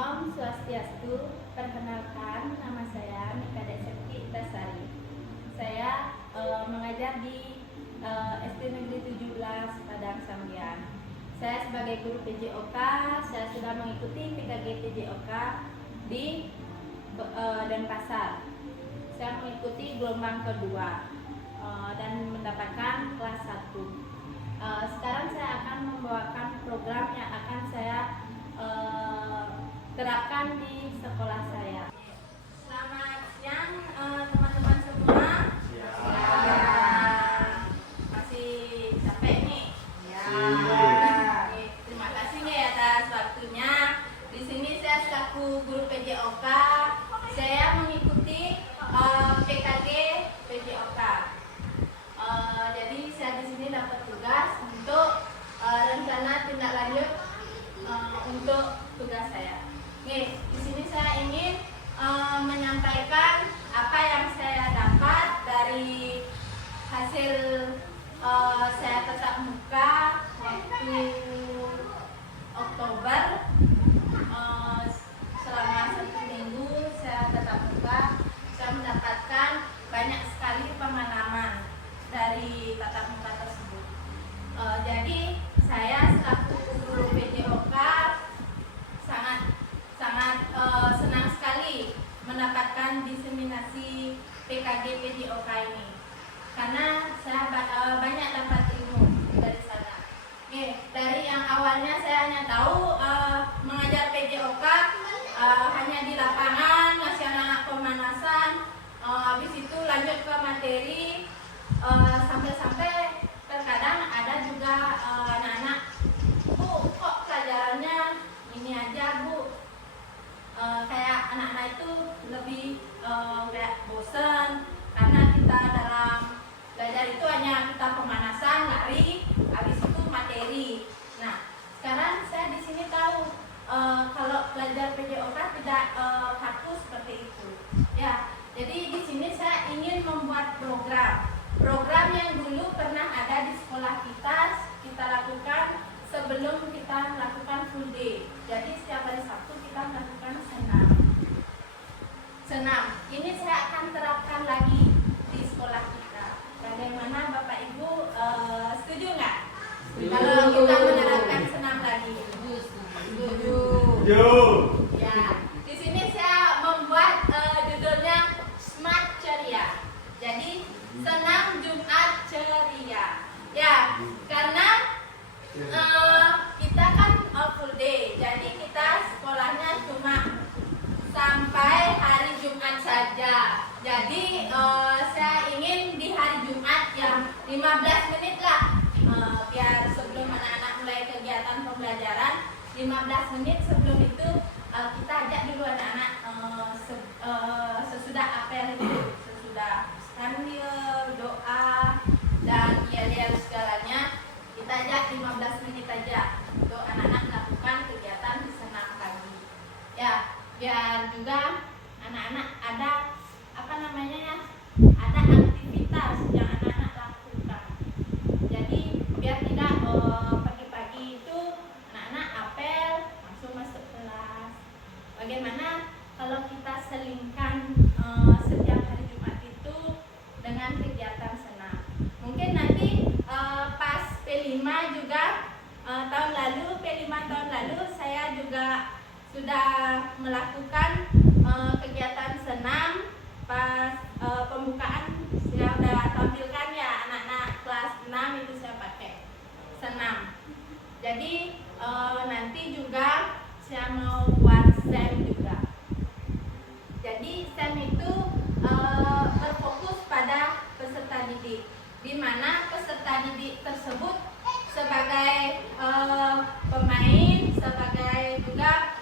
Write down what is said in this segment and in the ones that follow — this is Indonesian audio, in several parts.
Om Swastiastu, perkenalkan nama saya Mika Desepti Itasari. Saya mengajar di SD Negeri 17 Padang Sambian. Saya sebagai guru PJOK, saya sudah mengikuti PKG PJOK di Denpasar. Saya mengikuti gelombang kedua dan mendapatkan kelas 1. Sekarang saya akan membawakan program yang akan saya terapkan di sekolah saya. Selamat siang teman-teman semua. Ya. Masih capek nih? Ya. Terima kasih nih atas waktunya. Di sini saya selaku guru PJOK, saya mengikuti PKG PJOK. Jadi saya di sini dapat tugas untuk rencana tindak lanjut untuk tugas saya. Oke, di sini saya ingin menyampaikan apa yang saya dapat dari hasil saya tatap muka waktu Oktober. Selama 1 minggu saya tatap muka, saya mendapatkan banyak sekali pengalaman dari tatap muka tersebut. Jadi saya selaku guru PJOK sangat senang sekali mendapatkan diseminasi PKG PJOK ini, karena saya banyak dapat ilmu dari sana. Dari yang awalnya saya hanya tahu mengajar PJOK hanya di lapangan, ngasih anak pemanasan, habis itu lanjut ke materi, sampai-sampai terkadang ada juga anak-anak, Bu, kok pelajarannya ini aja, Bu. Kayak anak-anak itu lebih kayak bosen, karena kita dalam belajar itu hanya kita pemanasan, lari, habis itu materi. Nah, sekarang saya di sini tahu kalau belajar PJOK tidak kaku seperti itu. Ya, jadi di sini saya ingin membuat program yang dulu pernah ada di sekolah kita lakukan sebelum kita melakukan full day. Jadi setiap hari Sabtu kita melakukan senam. Ini saya akan terapkan lagi di sekolah kita. Bagaimana Bapak Ibu, setuju nggak? Kalau kita menerapkan senam lagi? Setuju. Ya. Di sini saya membuat judulnya Smart Ceria. Jadi senam Jumat ceria. Ya, karena kita kan full day, jadi kita sekolahnya cuma sampai hari Jumat saja. Jadi saya ingin di hari Jumat yang 15 menit lah, biar sebelum anak-anak mulai kegiatan pembelajaran, 15 menit sebelum itu kita ajak dulu anak-anak sesudah apel itu, sesudah sambil doa dan yel-yel segalanya, kita ajak 15 menit aja untuk anak-anak melakukan kegiatan di senam pagi. Ya, biar juga anak-anak ada ada aktivitas yang anak-anak lakukan. Jadi biar tidak pagi-pagi itu anak-anak apel langsung masuk kelas. Bagaimana kalau kita selingkan setiap hari Jumat itu dengan kegiatan senam? Mungkin nanti pas P5 juga P5 tahun lalu saya juga sudah melakukan kegiatan senam. Pas pembukaan saya sudah tampilkan ya, anak-anak kelas 6 itu saya pakai senam. Jadi nanti juga saya mau buat SEM juga. Jadi SEM itu berfokus pada peserta didik, di mana peserta didik tersebut sebagai pemain, sebagai juga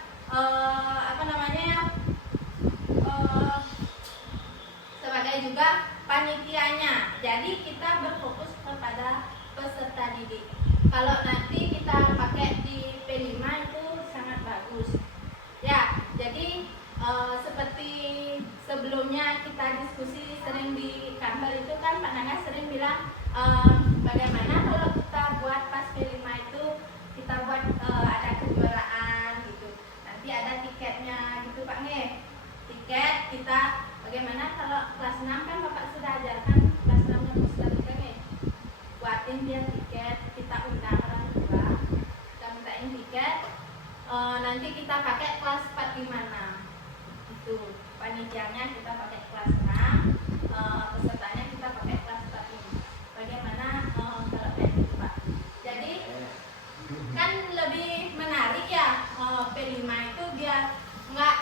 sebagai juga panitianya. Jadi kita berfokus kepada peserta didik. Kalau nanti kita pakai di P5 itu sangat bagus. Ya, jadi seperti sebelumnya kita diskusi sering di kantor itu kan Pak Naga sering bilang bagaimana kalau kita buat pas P5 itu kita buat ada kejuaraan gitu. Nanti ada tiket kita bagaimana kalau kelas 6 kan Bapak sudah ajarkan kelas 6 yang sudah nih. Buatin dia tiket, kita undang orang tua, kita mintain tiket. Nanti kita pakai kelas 456. Itu panitianya kita pakai kelas 6, pesertanya kita pakai kelas 45. Bagaimana kalau kayak gitu Pak? Jadi kan lebih menarik ya P5 itu biar nggak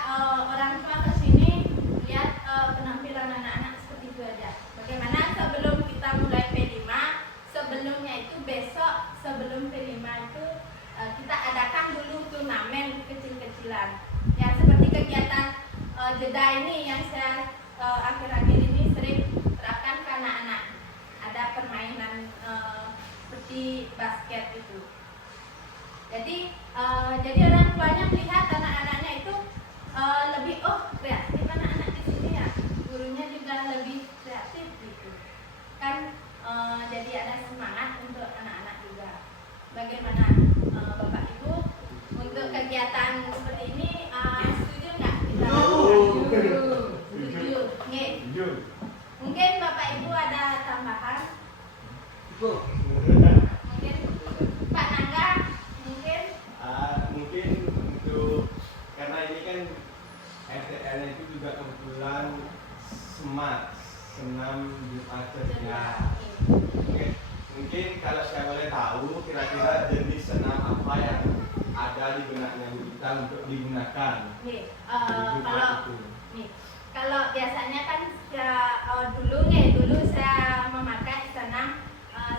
orang tua kesini lihat penampilan anak-anak seperti itu aja. Bagaimana sebelum kita mulai P5, sebelumnya itu besok sebelum P5 itu kita adakan dulu turnamen kecil-kecilan. Ya seperti kegiatan jeda ini yang saya akhir-akhir ini sering terapkan ke anak-anak. Ada permainan seperti basket itu. Jadi orang tuanya melihat anak-anaknya itu lebih kreatif anak-anak di sini ya. Gurunya juga lebih kreatif gitu. Kan jadi ada semangat untuk anak-anak juga. Bagaimana Bapak Ibu untuk kegiatan seperti ini setuju nggak? Setuju. Mungkin Bapak Ibu ada tambahan? Mungkin Pak Nangga mungkin? Mungkin untuk karena ini kan STL itu juga kebetulan senam Jumat Ceria. Mungkin kalau saya boleh tahu kira-kira jenis senam apa yang ada di benaknya kita untuk digunakan. Kalau biasanya kan dulu saya memakai senam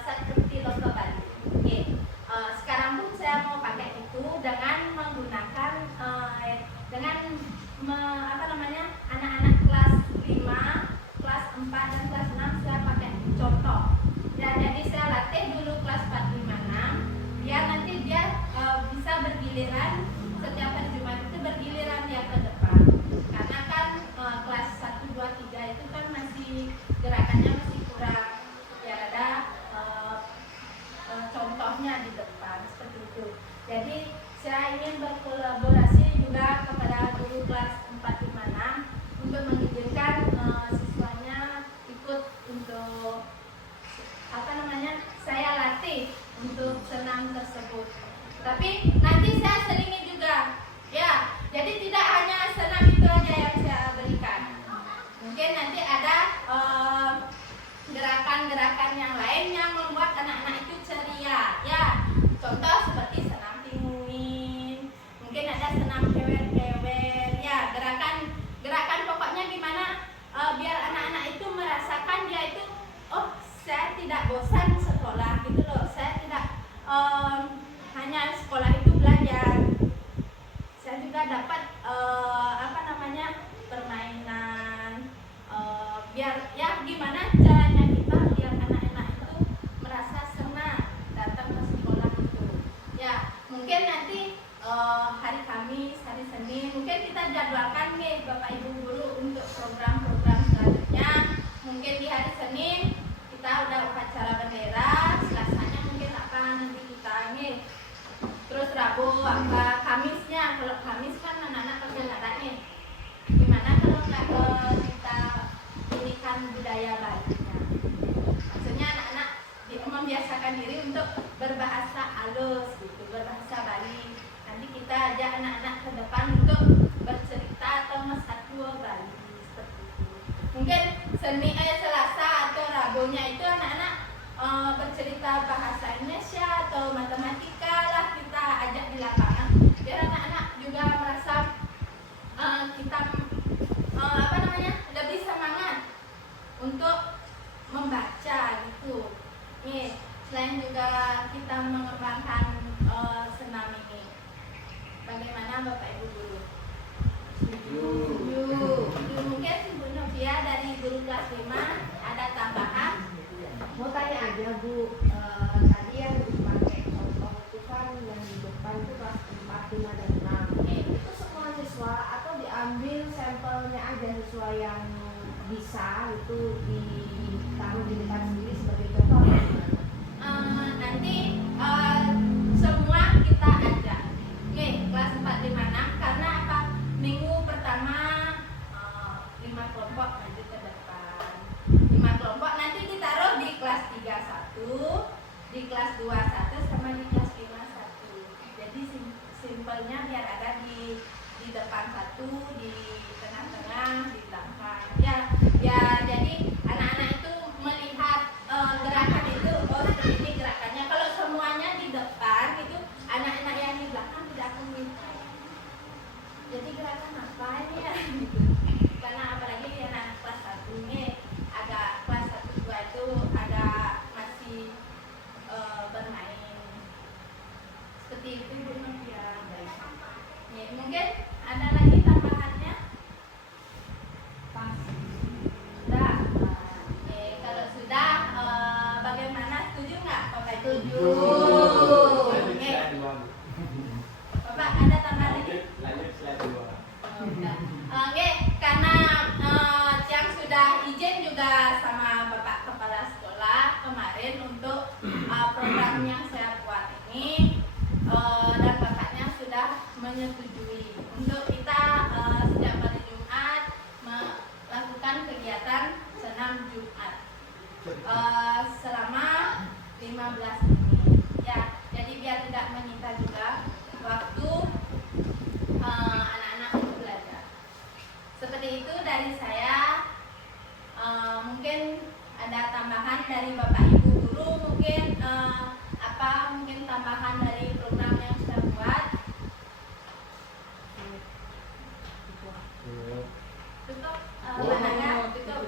seperti Loto Bali. Sekarang pun saya mau pakai itu dengan menggunakan anak-anak kelas 5, kelas 4 dan kelas 6 saya pakai contoh. Ya, jadi saya latih dulu kelas 4, 5, 6 biar nanti dia bisa bergiliran setiap hari Jumat itu bergiliran dia ke depan. Karena kan kelas 1, 2, 3 itu kan masih gerakannya masih kurang. Ya ada contohnya di depan seperti itu. Jadi saya ingin berkolaborasi juga kepada guru kelas 4, 5, 6 untuk mengizinkan siswanya ikut untuk saya latih untuk senam tersebut. Tapi nanti saya selingi juga ya. Jadi tidak hanya senam itu aja yang saya berikan. Mungkin nanti ada gerakan-gerakan yang lain yang membuat anak-anak itu ceria ya. Contoh seperti senam pingwin, mungkin ada senam kewer-kewer ya. Gerakan pokoknya gimana biar anak-anak itu merasakan dia itu saya tidak bosan sekolah gitu loh. Saya tidak hanya sekolah itu belajar. Saya juga dapat permainan biar ya gimana caranya kita biar anak-anak itu merasa senang datang ke sekolah itu. Ya, mungkin nanti hari Kamis, hari Senin mungkin kita jadwalkan nih Bapak Ibu guru untuk program-program selanjutnya. Mungkin di hari Senin kita udah upacara bendera, Selasanya mungkin apa nanti kita nih. Terus Rabu apa, Kamisnya, kalau Kamis kan anak-anak pakai nada nih. Gimana kalau kita inikan budaya Bali-nya? Maksudnya anak-anak membiasakan diri untuk berbahasa halus gitu, berbahasa Bali. Nanti kita ajak anak-anak ke depan untuk bercerita atau Masatwa Bali seperti itu. Mungkin Selasa atau Rabunya itu anak-anak bercerita bahasa Indonesia atau matematika lah kita ajak di lapangan biar anak-anak juga merasa kita lebih semangat untuk membaca gitu. Nih, selain juga kita mengembangkan senam ini. Bagaimana Bapak Ibu guru? Setuju. Mungkin Bu Novia dari guru kelas 5 ada tambahan? Mau tanya aja Bu, tadi yang dipakai contoh itu kan yang di depan itu kelas 4, 5, dan 6. Itu semua siswa atau diambil sampelnya aja siswa yang bisa itu ditaruh di depan sendiri sebagai contoh? Nanti semua kita ajak. Kelas 4, 5, 6 karena apa? Minggu pertama 5 jadi gerakan apa ini ya gitu. Karena apalagi anak kelas 1 ini agak kelas 1 2 itu agak masih bermain seperti itu Bu Novia. Ya, mungkin ada lagi tambahannya. Sudah. Kalau sudah, bagaimana, setuju nggak Bapak Ibu? Setuju. Lanjut Oke. slide 2. Bapak ada tambahan lagi? Lanjut slide 2. Oke, karena Ciang sudah izin juga sama Bapak Kepala Sekolah kemarin untuk program yang saya buat ini, dan Bapaknya sudah menyetujui untuk kita setiap hari Jumat melakukan kegiatan senam Jumat selama 15 menit. Ya, jadi biar tidak menyita juga waktu anak-anak untuk belajar. Seperti itu dari saya. Mungkin ada tambahan dari Bapak Ibu guru, mungkin mungkin tambahan dari program yang sudah buat. Tutup pandangan, tutup.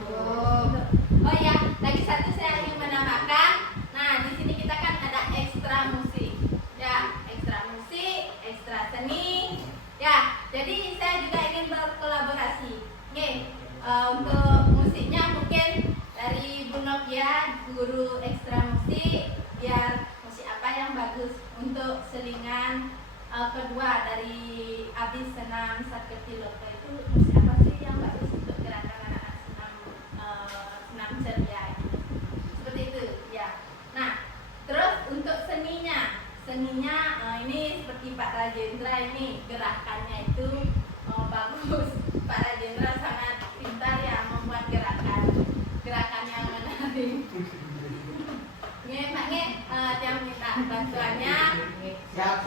Oh ya, lagi satu saya ingin menambahkan. Nah, di sini kita kan ada ekstra musik. Ya, ekstra musik, ekstra seni. Ya, jadi saya juga ingin berkolaborasi. Oke, untuk musiknya mungkin dari Bu Novia, guru ekstra musik, biar musik apa yang bagus untuk selingan kedua dari abis senam Sakti Loka itu, musik apa sih yang bagus untuk gerakan anak-anak senam ceria gitu. Seperti itu, ya. Nah, terus untuk seninya ini seperti Pak Rajendra ini gerakannya itu bagus. Pak Rajendra sangat pintar ya membuat gerakan yang menarik. Nge, Pak Nge, yang minta bantuannya. Siap.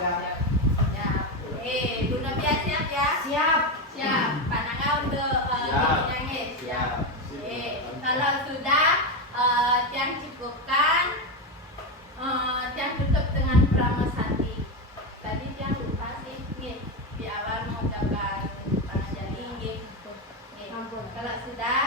Bu Novia siap ya? Siap. Pak Naga untuk ininya Nge. Siap. Kalau sudah, Tiang cukupkan. Tiang tutup dengan pramasati. Tadi Tiang lupa sih, Nge. Di awal mengucapkan panajali, Nge. Kalau sudah,